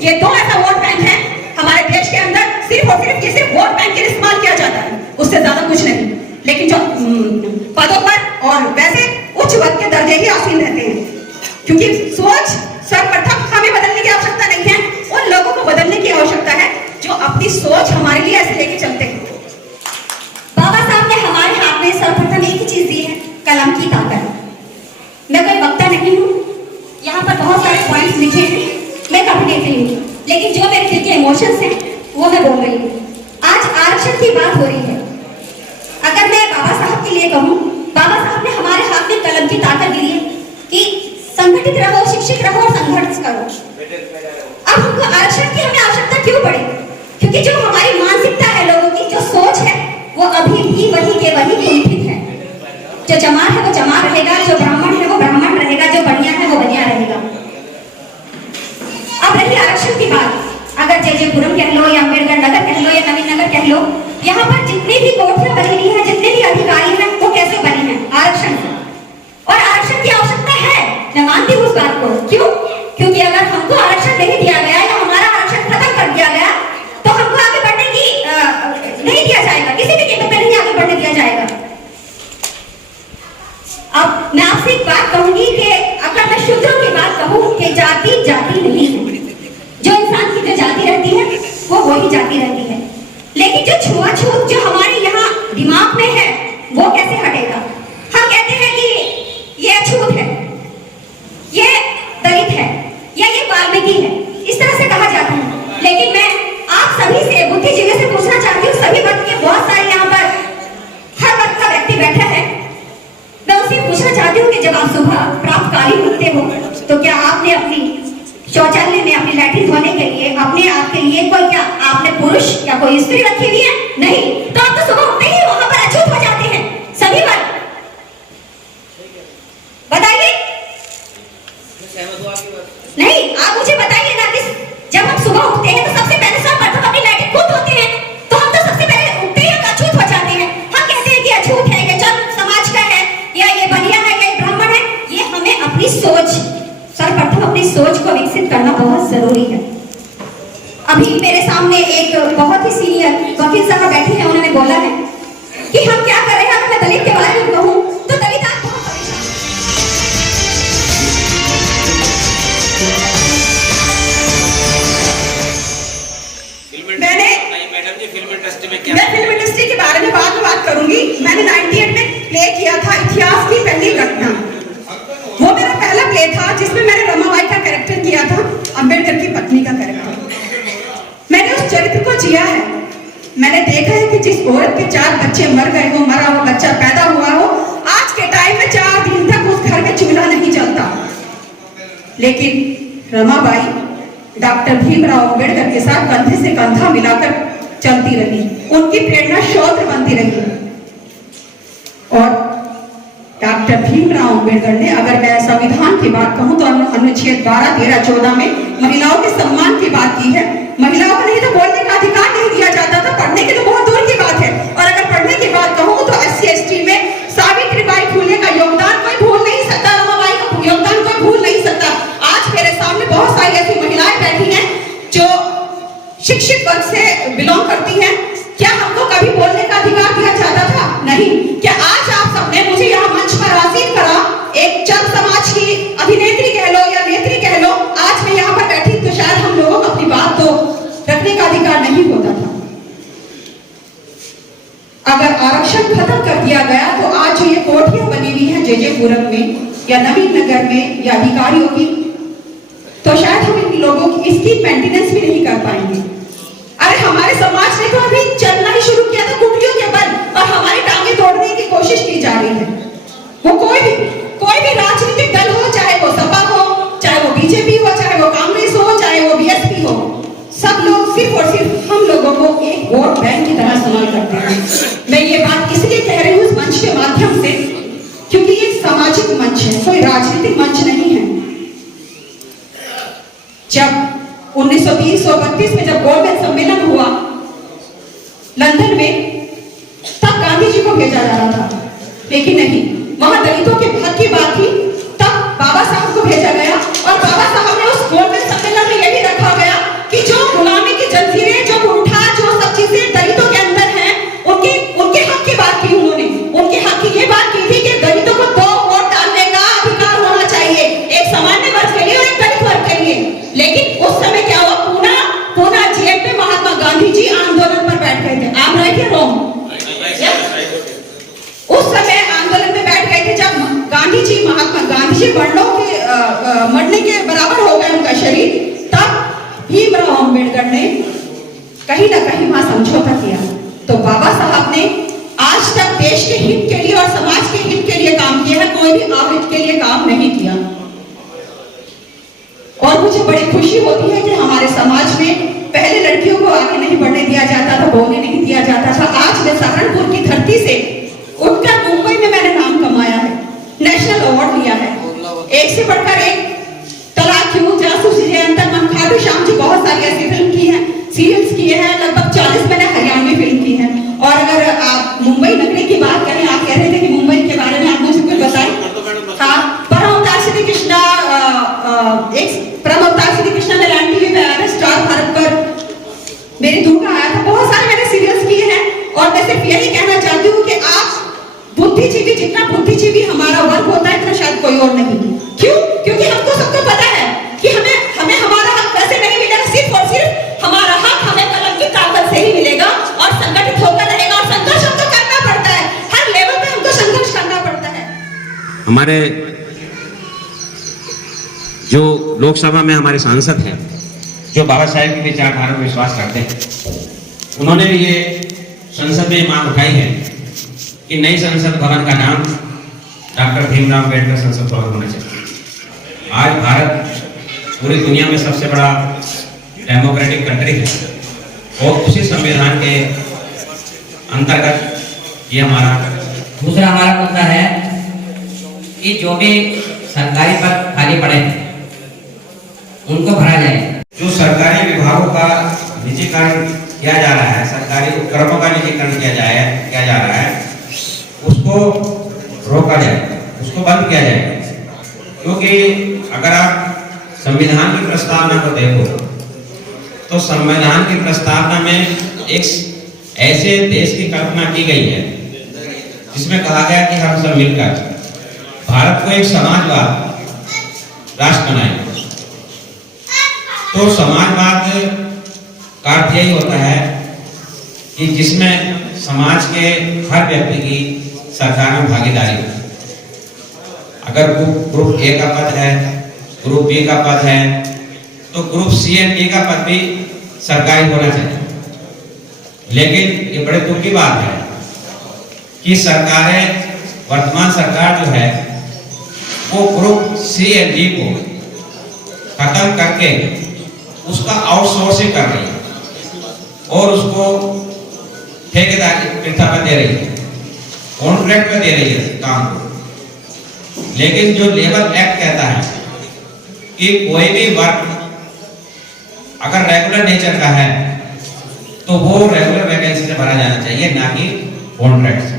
ये दो ऐसा वोट बैंक है हमारे देश के अंदर, सिर्फ और सिर्फ ये सिर्फ वोट बैंक के लिए इस्तेमाल किया जाता है, उससे ज्यादा कुछ नहीं। लेकिन जो पदों पर और वैसे उच्च पद के दर्जे ही आसीन रहते हैं, क्योंकि सोच सर्वप्रथम हमें बदलने की आवश्यकता नहीं है, उन लोगों को बदलने की आवश्यकता है जो अपनी सोच हमारे लिए ऐसे लेके चलते हैं। बाबा साहब ने हमारे हाथ में सर्वप्रथम एक ही चीज दी है, कलम की ताकत। मैं कोई वक्ता नहीं हूँ, यहाँ पर बहुत सारे पॉइंट्स लिखे हैं, मैं कभी नहीं लिखूंगी, लेकिन जो मेरे दिल के इमोशंस हैं वो मैं बोल रही हूँ। आज आरक्षण की बात हो रही है, अगर मैं बाबा साहब के लिए कहूँ, बाबा साहब ने हमारे हाथ में कलम की ताकत दी है कि संगठित रहो, शिक्षित रहो और संघर्ष करो। अब हमको आरक्षण की हमें आवश्यकता क्यों पड़ी? क्योंकि जो हमारी मानसिकता है, लोगों की जो सोच है, वो अभी भी वही के वही कुंठित है। जो जमार है वो जमार रहेगा, जो ब्राह्मण है वो ब्राह्मण रहेगा, जो बढ़िया है वो बढ़िया रहेगा। अब रही आरक्षण की बात, अगर जयपुरम कह लो या अम्बेडकर नगर कह लो या नवीन नगर कह लो, यहाँ पर जितनी भी कोठियां बनी हुई है, जितने भी अधिकारी हैं, वो कैसे बनी है? आरक्षण से। और आरक्षण की आवश्यकता है, मैं मानती हूँ उस बात को। क्यों? क्योंकि अगर हमको आरक्षण नहीं दिया गया या हमारा आरक्षण खत्म कर दिया गया तो हमको आगे बढ़ने की नहीं दिया जाएगा, किसी भी कीमत पर नहीं आगे बढ़ने दिया जाएगा। अब मैं आपसे एक बात कहूंगी कि अगर मैं शूद्रों की बात कहूं कि जाति जाति नहीं है, जो इंसान की जो जाति रहती है वो ही जाति रहती है, लेकिन जो छुआछूत जो हमारे यहाँ दिमाग में है वो कैसे हटेगा? हम कहते हैं कि ये अछूत है, ये दलित है या ये वाल्मीकि है, इस तरह से कहा जाता है। लेकिन मैं आप सभी से, बुद्धिजीवी से पूछना चाहती हूँ, सभी वर्ग के बहुत सारे यहाँ पर हर वर्ग का व्यक्ति बैठा है, मैं उससे पूछना चाहती हूँ कि जब आप सुबह प्रातःकालीन उठते हो तो क्या आपने अपनी शौचालय में अपनी लैट्रिन धोने के लिए अपने आप के लिए कोई, क्या आपने पुरुष या कोई स्त्री रखी हुई है? नहीं। तो आप तो सुबह उठते ही वहां पर अछूत हो जाते हैं सभी वर्ग। बताइए नहीं, आप मुझे बताइए ना कि जब हम सुबह उठते हैं तो सबसे पहले सर्वप्रथम अपनी लैट्रिन खुद धोते हैं, तो हम तो सबसे पहले उठते ही अछूत हो जाते हैं। हम कहते हैं कि अछूत है, ये जन्म समाज का है, या ये बनिया है, या ये ब्राह्मण है। ये हमें अपनी सोच, सर्वप्रथम अपनी सोच को विकसित करना बहुत जरूरी है। अभी मेरे सामने एक बहुत ही सीनियर वकील साहब बैठे हैं, उन्होंने बोला है कि हम क्या कर रहे हैं। अगर मैं दलित के बारे में कहूँ तो दलित आज बहुत मैं फिल्म इंडस्ट्री के बारे में बाद में बात करूंगी। मैंने 98 में प्ले किया था इतिहास की पहली घटना, वो मेरा पहला प्ले था जिसमें मैंने रमाबाई का कैरेक्टर किया था, अंबेडकर की पत्नी का कैरेक्टर। मैंने उस चरित्र को जिया है। मैंने देखा है कि जिस औरत के 4 बच्चे मर गए हो, मरा हुआ बच्चा पैदा हुआ हो, आज के टाइम में 4 दिन तक उस घर में चूल्हा नहीं जलता, लेकिन रमाबाई डॉक्टर भीमराव अंबेडकर के साथ कंधे से कंधा मिलाकर चलती रही, उनकी प्रेरणा शौर्य बनती रही। और डॉक्टर भीमराव अंबेडकर ने, अगर मैं संविधान की बात कहूं तो अनुच्छेद 12, 13, 14 में महिलाओं के सम्मान की बात की है। महिलाओं को नहीं तो बोलने का अधिकार नहीं दिया जाता था, पढ़ने की तो बहुत दूर की बात है। और अगर पढ़ने की बात कहूं तो SC ST में सावित्रीबाई फुले का योगदान कोई भूल नहीं सकता, रमाबाई का योगदान कोई भूल नहीं सकता। आज मेरे सामने बहुत सारी ऐसी महिलाएं बैठी हैं जो शिक्षित वर्ग से बिलोंग करती हैं। क्या हमको कभी बोलने का अधिकार दिया जाता था? नहीं। क्या आज आप सबने मुझे यहाँ मंच पर आसीन करा, एक चंद समाज की अभिनेत्री कह लो या नेत्री कह लो, आज मैं यहाँ पर बैठी तो शायद हम लोगों को अपनी बात तो रखने का अधिकार नहीं होता था। अगर आरक्षण खत्म कर दिया गया तो आज जो ये कोठियां बनी हुई हैं जयपुरम में या नवीन नगर में या अधिकारियों की, तो शायद हम इन लोगों की इसकी मेंटेनेंस भी नहीं कर पाएंगे। अरे हमारे समाज ने तो अभी चलना ही शुरू किया था कुटियों के बल, और हमारी टांगे तोड़ने की कोशिश की जा रही है। वो कोई भी राजनीतिक दल हो, चाहे वो सपा हो, चाहे वो बीजेपी हो, चाहे वो कांग्रेस हो, चाहे वो बीएसपी हो, सब लोग सिर्फ और सिर्फ हम लोगों को एक वोट बैंक की तरह इस्तेमाल करते हैं। मैं ये बात इसलिए कह रही हूँ इस मंच के माध्यम से, क्योंकि ये सामाजिक मंच है, कोई राजनीतिक मंच नहीं है। जब 1932 में जब गोल्डन सम्मेलन हुआ लंदन में, तब गांधी जी को भेजा जा रहा था, लेकिन नहीं, वहां दलितों के हक की बात थी, तब बाबा साहब को भेजा गया। और बाबा साहब ने उस गोल्डन सम्मेलन में यही रखा गया अम्बेडकर ने कहीं ना कहीं वहां समझौता किया। तो बाबा साहब ने आज तक देश के हित के लिए और समाज के हित के लिए काम किया है, कोई भी अहित के लिए काम नहीं किया। और मुझे बड़ी खुशी होती है कि हमारे समाज में पहले लड़कियों को आगे नहीं बढ़ने दिया जाता था, बोलने नहीं दिया जाता था। आज मैं सहारनपुर की धरती से उठकर मुंबई में मैंने नाम कमाया है, नेशनल अवार्ड लिया है। एक से बढ़कर एक, तलाक क्यों, जासूसी है, अंतर्मन, खाटू श्याम जी, बहुत सारी ऐसी फिल्म की है, सीरियल्स किए हैं, लगभग 40 मैंने हरियाणवी फिल्म की है। और अगर आप मुंबई नगरी की बात करें, आप कह रहे थे कि मुंबई के बारे में आप मुझे कुछ बताएं। हाँ, परम अवतार श्री कृष्णा, एक परम अवतार श्री कृष्णा मेरा एनटीवी पे आया था, स्टार भारत पर मेरी दूर का आया था। बहुत सारे मैंने सीरियल्स किए हैं। और मैं सिर्फ यही कहना चाहती हूँ कि आप बुद्धिजीवी, जितना बुद्धिजीवी हमारा वर्ग होता है, इतना शायद कोई और नहीं। क्यों? क्योंकि हमको सबको पता है कि हमें हमारा हक वैसे नहीं मिलेगा, सिर्फ और सिर्फ हमारा हक हमें कलम की ताकत से ही मिलेगा और संगठित होकर रहेगा। और संघर्ष हमको करना पड़ता है, हर लेवल पे हमको संघर्ष करना पड़ता है। हमारे जो लोकसभा में हमारे सांसद हैं, जो बाबा साहेब की विचारधारा में विश्वास करते हैं, उन्होंने ये संसद में मांग उठाई है कि नई संसद भवन का नाम डॉक्टर भीमराव अम्बेडकर संसद भवन होना चाहिए। आज भारत पूरी दुनिया में सबसे बड़ा डेमोक्रेटिक कंट्री है और उसी संविधान के अंतर्गत ये हमारा दूसरा हमारा मुद्दा है कि जो भी सरकारी पद खाली पड़े हैं उनको भरा जाए। जो सरकारी विभागों का निजीकरण किया जा रहा है, सरकारी उपक्रमों का निजीकरण किया जा रहा है, उसको रोका जाए, उसको बंद किया जाए। क्योंकि अगर आप संविधान की प्रस्तावना को देखो तो संविधान की प्रस्तावना में एक ऐसे देश की कल्पना की गई है जिसमें कहा गया कि हम सब मिलकर भारत को एक समाजवाद राष्ट्र बनाएंगे। तो समाजवाद का अर्थ यही होता है कि जिसमें समाज के हर व्यक्ति की सरकार में भागीदारी हो। अगर ग्रुप ए का पद है, ग्रुप बी का पद है, तो ग्रुप सी एंड डी का पद भी सरकारी होना चाहिए। लेकिन ये बड़े दुख की बात है कि सरकारें, वर्तमान सरकार जो है वो ग्रुप सी एंड डी को खत्म करके उसका आउटसोर्सिंग कर रही है और उसको ठेकेदारी प्रथा पर दे रही है, कॉन्ट्रैक्ट पर दे रही है काम को। लेकिन जो लेबर एक्ट कहता है कि कोई भी वर्क अगर रेगुलर नेचर का है तो वो रेगुलर वैकेंसी से भरा जाना चाहिए, ना कि कॉन्ट्रैक्ट से।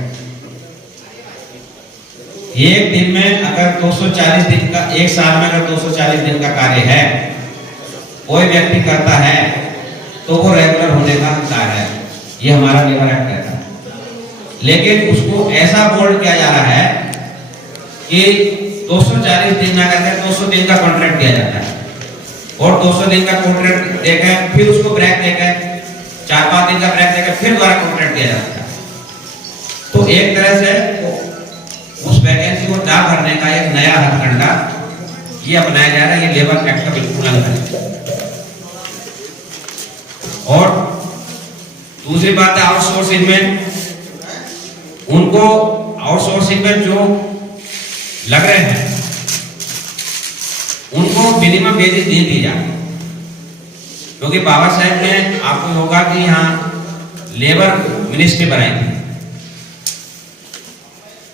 एक दिन में अगर 240 दिन का, एक साल में अगर 240 दिन का कार्य है, कोई व्यक्ति करता है तो वो रेगुलर होने का हकदार है, ये हमारा लेबर एक्ट कहता है। लेकिन उसको ऐसा बोल्ड किया जा रहा है कि 240 दिन ना करके 200 दिन का कॉन्ट्रैक्ट दिया जाता है और 200 दिन का कॉन्ट्रैक्ट देकर फिर उसको ब्रेक देकर 4-5 दिन का ब्रेक देकर फिर दोबारा कॉन्ट्रैक्ट दिया जाता है। तो एक तरह से उस वैकेंसी को ना भरने का एक नया हथकंडा ये अपनाया जा रहा है। ये लेबर एक्ट का बिल्कुल अलग है। और दूसरी बात है आउटसोर्सिंग में, उनको आउटसोर्सिंग में जो लग रहे हैं उनको मिनिमम वेजेस नहीं दी जाती। क्योंकि बाबा साहब ने, आपको होगा कि यहाँ लेबर मिनिस्ट्री बनाई थी,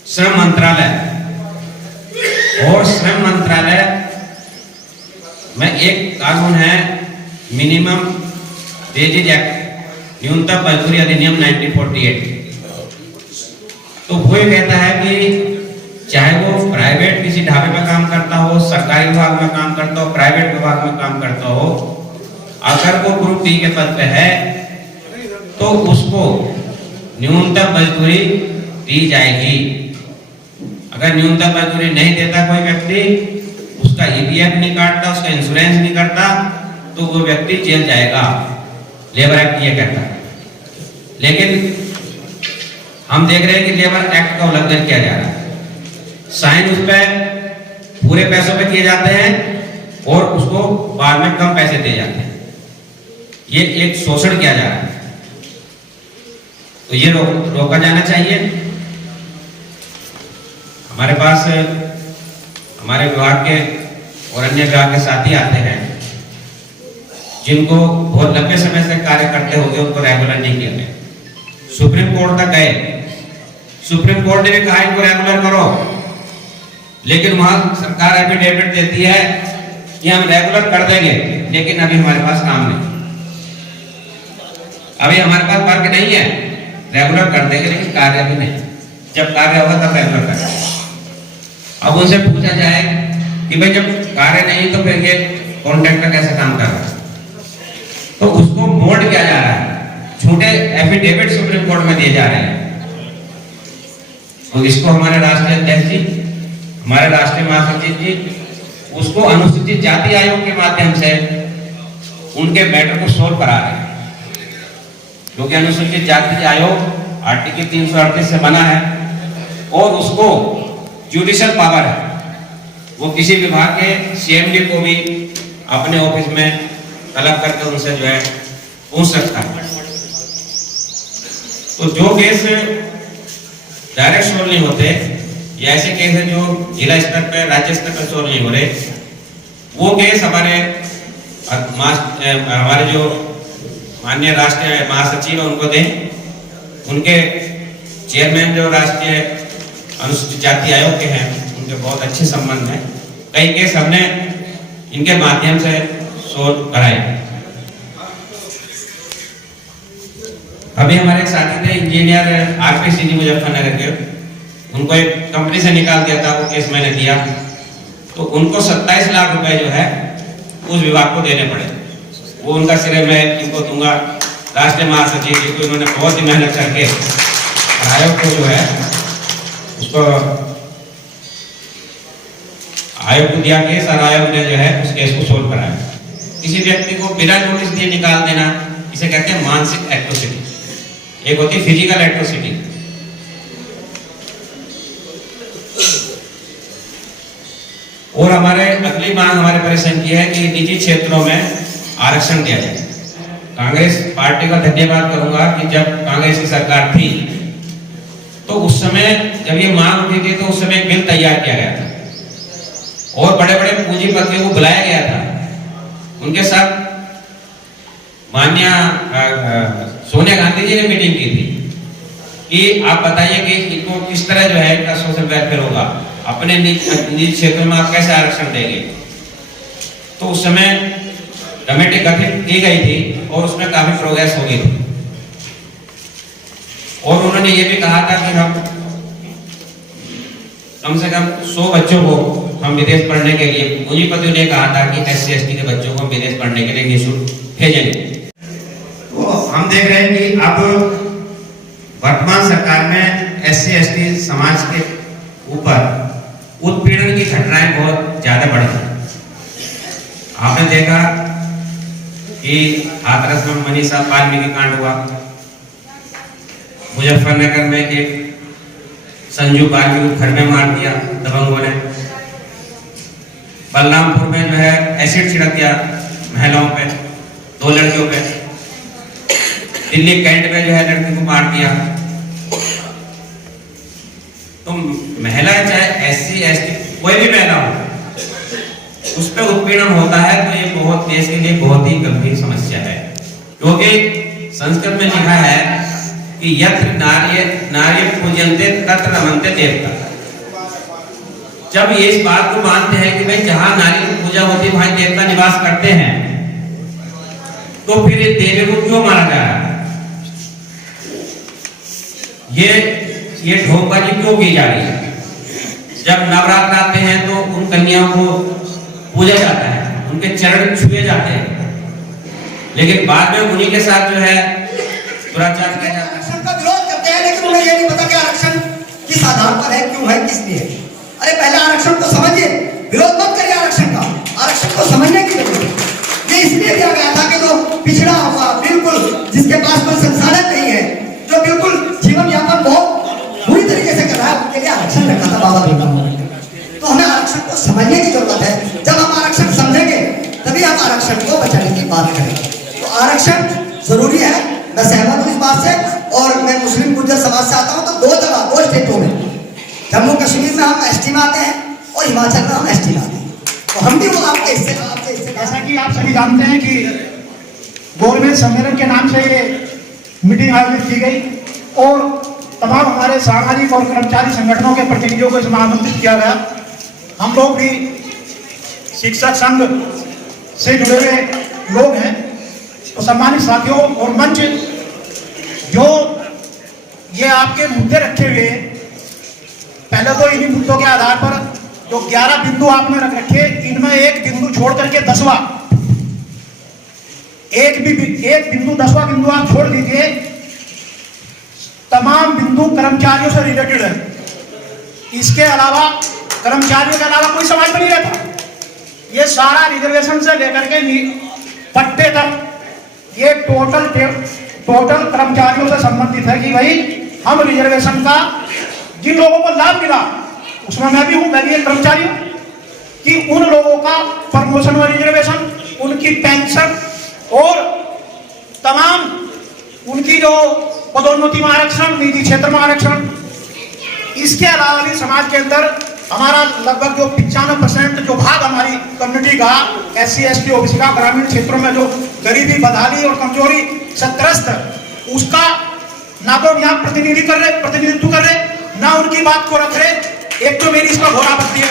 श्रम मंत्रालय, और श्रम मंत्रालय में एक कानून है मिनिमम वेजेज एक्ट, न्यूनतम मजदूरी अधिनियम 1948। तो वो कहता है कि चाहे वो प्राइवेट किसी ढाबे में काम करता हो, सरकारी विभाग में काम करता हो, प्राइवेट विभाग में काम करता हो, अगर वो ग्रुप डी के पद पे है तो उसको न्यूनतम मजदूरी दी जाएगी। अगर न्यूनतम मजदूरी नहीं देता कोई व्यक्ति, उसका ईपीएफ नहीं काटता, उसका इंश्योरेंस नहीं करता, तो वो व्यक्ति जेल जाएगा। लेबर एक्ट ये कहता है। लेकिन हम देख रहे हैं कि लेबर एक्ट का उल्लंघन किया जा रहा है। साइन उस पर पूरे पैसों पे किए जाते हैं और उसको बाद में कम पैसे दिए जाते हैं। ये एक शोषण किया जा रहा है, तो ये रोका जाना चाहिए। हमारे पास हमारे विभाग के और अन्य विभाग के साथी आते हैं जिनको बहुत लंबे समय से कार्य करते होंगे, उनको रेगुलर नहीं किया गया। सुप्रीम कोर्ट तक गए, सुप्रीम कोर्ट ने भी कहा इनको रेगुलर करो, लेकिन वहां सरकार एफिडेविट देती है कि हम रेगुलर कर देंगे, लेकिन अभी हमारे पास काम नहीं, अभी हमारे पास वर्क नहीं है, रेगुलर कर देंगे लेकिन कार्य अभी नहीं, जब कार्य होगा तब रेगुलर करेंगे। अब उनसे पूछा जाए कि भाई जब कार्य नहीं तो फिर ये कॉन्ट्रैक्टर कैसे काम कर रहा है, तो उसको मोड किया जा रहा है, झूठे एफिडेविट सुप्रीम कोर्ट में दिए जा रहे हैं। तो इसको हमारे राष्ट्रीय अध्यक्ष जी, हमारे राष्ट्रीय महासचिव जी उसको अनुसूचित जाति आयोग के माध्यम से उनके मैटर को सोल्व करा रहे हैं, क्योंकि अनुसूचित जाति आयोग आर्टिकल 338 से बना है और उसको जुडिशियल पावर है, वो किसी विभाग के सीएमडी को भी अपने ऑफिस में तलब करके उनसे जो है पूछ सकता है। तो जो केस डायरेक्ट सोल्व नहीं होते या ऐसे केस है जो जिला स्तर पे राज्य स्तर पर सोल्व नहीं हो रहे, वो केस हमारे जो माननीय राष्ट्रीय महासचिव है उनको दें, उनके चेयरमैन जो राष्ट्रीय अनुसूचित जाति आयोग के हैं उनके बहुत अच्छे संबंध हैं, कई केस हमने इनके माध्यम से सोल्व कराए। अभी हमारे एक साथी थे इंजीनियर आरपी सिंह मुजफ्फरनगर के, उनको एक कंपनी से निकाल दिया था, वो केस मैंने दिया, तो उनको 27 लाख रुपए जो है उस विभाग को देने पड़े। वो उनका श्रेय मैं इनको दूंगा, राष्ट्रीय महासचिव जी को, इन्होंने बहुत ही मेहनत करके आयोग को जो है उसको आयोग को दिया केस और आयोग ने जो है उस केस को सोल्व कराया। किसी व्यक्ति को बिना नोटिस दिए निकाल देना, इसे कहते हैं मानसिक एट्रोसिटी, एक होती है फिजिकल एट्रोसिटी। और हमारे अगली मांग हमारे परिसंघ की है कि निजी क्षेत्रों में आरक्षण दिया जाए। कांग्रेस पार्टी का धन्यवाद करूंगा कि जब कांग्रेस की सरकार थी तो उस समय जब ये मांग उठी थी तो उस समय एक बिल तैयार किया गया था और बड़े बड़े पूंजीपतियों को बुलाया गया था, उनके साथ माननीय सोनिया गांधी जी ने मीटिंग की थी कि आप बताइए कि इनको किस तरह जो है इनका सोशल वेलफेयर होगा, अपने निजी क्षेत्र में आप कैसे आरक्षण देंगे। तो उस समय कमेटी गठित की गई थी और उसमें काफी प्रोग्रेस हो गई थी और उन्होंने ये भी कहा था कि हम कम से कम 100 बच्चों को हम विदेश पढ़ने के लिए, पूंजीपतियों ने कहा था कि SC/ST के बच्चों को हम विदेश पढ़ने के लिए निःशुल्क भेजेंगे। तो हम देख रहे हैं कि अब वर्तमान सरकार में SC/ST समाज के ऊपर उत्पीड़न की घटनाएं बहुत ज्यादा बढ़ गई। आपने देखा कि हाथरस में मनीषा वाल्मीकि कांड हुआ, मुजफ्फरनगर में एक संजू वाल्मीकि को घर में मार दिया दबंगों ने, बलरामपुर में जो है एसिड छिड़क दिया महिलाओं पे, 2 लड़कियों पे, दिल्ली कैंट में जो है लड़की को मार दिया। तो महिला चाहे SC/ST कोई भी महिला हो, उस पर उत्पीड़न होता है तो ये बहुत देश के लिए बहुत ही गंभीर समस्या है, क्योंकि संस्कृत में लिखा है कि यत्र नार्य पूजन्ते तत्र रमन्ते देवता। जब ये इस बात को मानते हैं कि भाई जहां नारी की पूजा होती है वहां देवता निवास करते हैं, तो फिर ये देवी को क्यों मारा जा रहा है, ये ढोंगबाजी क्यों की जा रही है। जब नवरात्र आते हैं तो उन कन्याओं को पूजा जाता है, उनके चरण छुए जाते हैं, लेकिन बाद में उन्हीं के साथ जो है दुराचार किया जाता है। आरक्षण का विरोध करते हैं, लेकिन उन्हें ये नहीं पता कि आरक्षण किस आधार पर है, क्यों है, किस लिए। अरे पहले आरक्षण को समझिए, विरोध मत करिए आरक्षण का, आरक्षण को समझने की जरूरत है। ये इसलिए दिया गया था कि जो पिछड़ा हुआ, बिल्कुल जिसके पास कोई संसाधन नहीं है, जो बिल्कुल जीवन यापन बहुत बुरी तरीके से कर रहा है, उनके लिए आरक्षण रखा था बाबा भीमराव अम्बेडकर। तो हमें आरक्षण को समझने की जरूरत है। जब हम आरक्षण समझेंगे तभी हम आरक्षण को बचाने की बात करेंगे। तो आरक्षण जरूरी है, मैं सहमत हूँ इस बात से। और मैं मुस्लिम गुर्जर समाज से आता हूँ, तो 2 जगह 2 स्टेटों में, जम्मू कश्मीर में हम एसटी में आते हैं और हिमाचल में हम एसटी में आते हैं, तो हम भी वो आपके हिस्से जैसा कि आप सभी जानते हैं कि गवर्नमेंट सम्मेलन के नाम से ये मीटिंग आयोजित की गई और तमाम हमारे सामाजिक और कर्मचारी संगठनों के प्रतिनिधियों को इसमें आमंत्रित किया गया। हम लोग भी शिक्षक संघ से जुड़े हुए लोग हैं। तो सम्मानित साथियों और मंच, जो ये आपके मुद्दे रखे हुए, पहले तो इन्हीं मुद्दों के आधार पर जो 11 बिंदु आपने रख रखे, इनमें एक बिंदु छोड़ करके 10वां, एक बिंदु 10वां बिंदु आप छोड़ दीजिए, तमाम बिंदु कर्मचारियों से रिलेटेड है। इसके अलावा कर्मचारियों के अलावा कोई समाज में नहीं रहता। ये सारा रिजर्वेशन से लेकर के पट्टे तक ये टोटल कर्मचारियों से संबंधित है कि भाई हम रिजर्वेशन का जिन लोगों को लाभ मिला, उसमें मैं भी हूं, मैं भी एक कर्मचारी हूं, कि उन लोगों का प्रमोशन व रिजर्वेशन, उनकी पेंशन और तमाम उनकी जो पदोन्नति में आरक्षण, निजी क्षेत्र में आरक्षण। इसके अलावा भी समाज के अंदर हमारा लगभग जो 95% जो भाग हमारी कम्युनिटी का, SC ST OBC का, ग्रामीण क्षेत्रों में जो गरीबी, बदहाली और कमजोरी से त्रस्त, उसका ना तो यहाँ प्रतिनिधित्व कर रहे, ना उनकी बात को रख रहे। एक तो मेरी इसमें घोर आपत्ति है।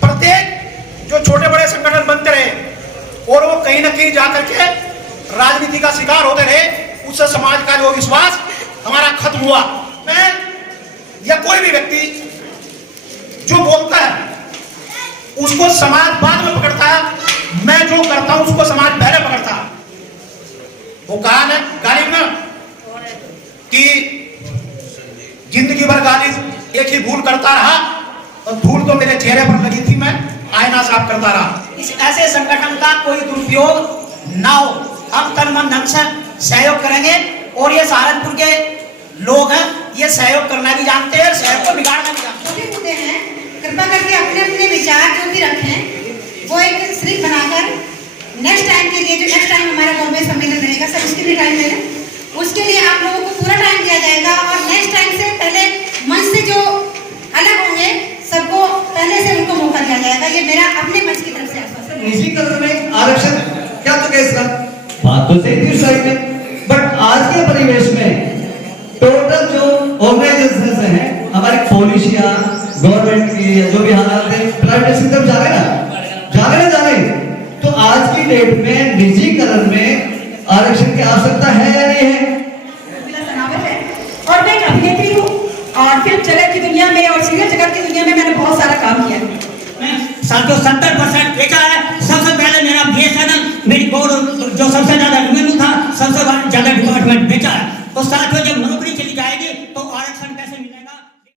प्रत्येक जो छोटे बड़े संगठन बनते रहे और वो कहीं ना कहीं जाकर के राजनीति का शिकार होते रहे, उससे समाज का जो विश्वास हमारा खत्म हुआ। मैं या कोई भी व्यक्ति जो बोलता है उसको समाज बाद में पकड़ता है, मैं जो करता हूं उसको समाज पहले पकड़ता है। वो कहा है गालिब में कि जिंदगी भर गालिब एक ही भूल करता रहा और धूल तो मेरे चेहरे पर लगी थी, मैं आईना साफ करता रहा। इस ऐसे संगठन का कोई दुरुपयोग ना हो, हम तन मन धन से सहयोग करेंगे। और ये सहारनपुर के लोग हैं, ये सहयोग करना भी जानते हैं, सहयोग को बिगाड़ना भी जानते हैं। जो भी मुद्दे हैं, कृपा करके अपने अपने विचार जो भी रखें वो एक स्लिप बनाकर नेक्स्ट टाइम के लिए, जो नेक्स्ट टाइम हमारा गवर्नमेंट सम्मेलन रहेगा, सब उसके भी टाइम मिले, उसके लिए आप लोगों को पूरा टाइम दिया जाएगा। और नेक्स्ट टाइम से पहले मंच से जो अलग होंगे सबको पहले से उनको मौका दिया जाएगा। ये मेरा अपने मंच की तरफ से आश्वासन है। निजी कदर में आरक्षण क्या तो केस का बात तो सही थी साइड में, बट आज के परिवेश में टोटल जो ऑर्गेनाइजेशंस हैं, हमारी पॉलिसियां, गवर्नमेंट की जो भी हालात है, प्राइवेट सेक्टर जा रहे ना, तो आज की डेट में निजीकरण में आरक्षण की आवश्यकता है या नहीं है? और मैं एक अभिनेत्री हूँ और फिल्म जगत की दुनिया में और सीरियल जगत की दुनिया में मैंने बहुत सारा काम किया है। साथियों 70% बेचा है। सबसे पहले मेरा BSNL, मेरी बोर्ड जो सबसे ज्यादा रेवेन्यू था, सबसे ज्यादा डिपार्टमेंट बेचा है। तो साथियों जब